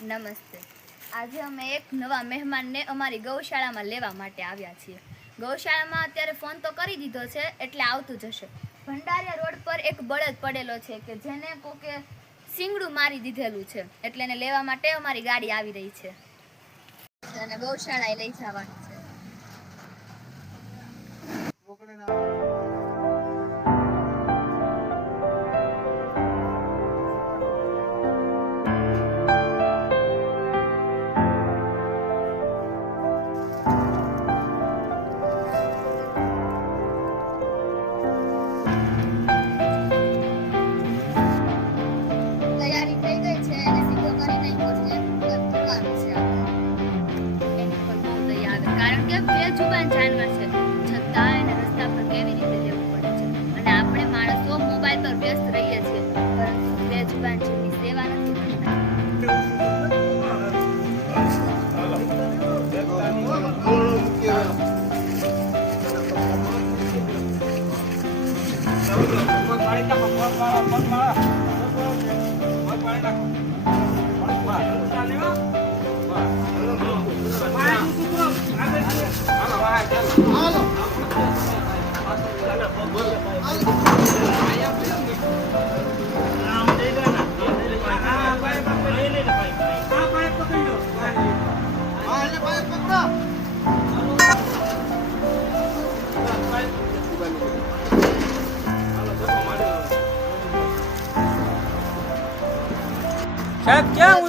નમસ્તે. આજે અમે એક નવા મહેમાનને અમારી ગૌશાળામાં લેવા માટે આવ્યા છીએ. ગૌશાળામાં અત્યારે ફોન તો કરી દીધો છે એટલે આવતું જશે. ભંડારિયા રોડ પર એક બળદ પડેલો છે કે જેને કોકે સિંગડું મારી દીધેલું છે, એટલે એને લેવા માટે અમારી ગાડી આવી રહી છે અને ગૌશાળાએ લઈ જવાની છે. તૈયારી થઈ ગઈ છે અને સીધો કરી નાખ્યો છે. ભરવાનું છે એની પર બહુ દયા આવે, કારણ કે બેજુબાન જાનવર છે, છતાં એને રસ્તા પર કેવી રીતે લેવું પડે છે. અને આપણે માણસો મોબાઈલ પર વ્યસ્ત રહીએ છીએ, પરંતુ બેજુબાન જીવની સેવા નથી કરતા.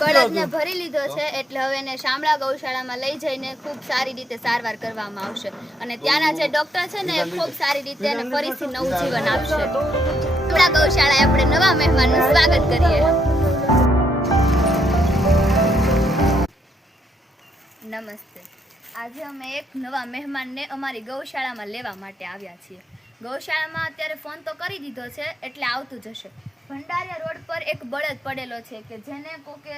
બળદને ભરી લીધો છે એટલે હવે એને શામળા ગૌશાળામાં લઈ જઈને ખૂબ સારી રીતે સારવાર કરવામાં આવશે અને ત્યાંના જે ડોક્ટર છે ને ખૂબ સારી રીતે એને ફરીથી નવું જીવન આપશે. શામળા ગૌશાળાએ આપણે નવા મહેમાનનું સ્વાગત કરીએ. નમસ્તે. આજે અમે એક નવા મહેમાનને અમારી ગૌશાળામાં લેવા માટે આવ્યા છીએ. ગૌશાળામાં અત્યારે ફોન તો કરી દીધો છે એટલે આવતું જશે. ભંડારિયા રોડ પર એક બળદ પડેલો છે કે જેને કોકે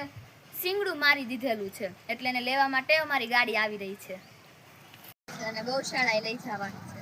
સિંગડું મારી દીધેલું છે, એટલે એને લેવા માટે અમારી ગાડી આવી રહી છે અને ગૌશાળાએ લઈ જવાની છે.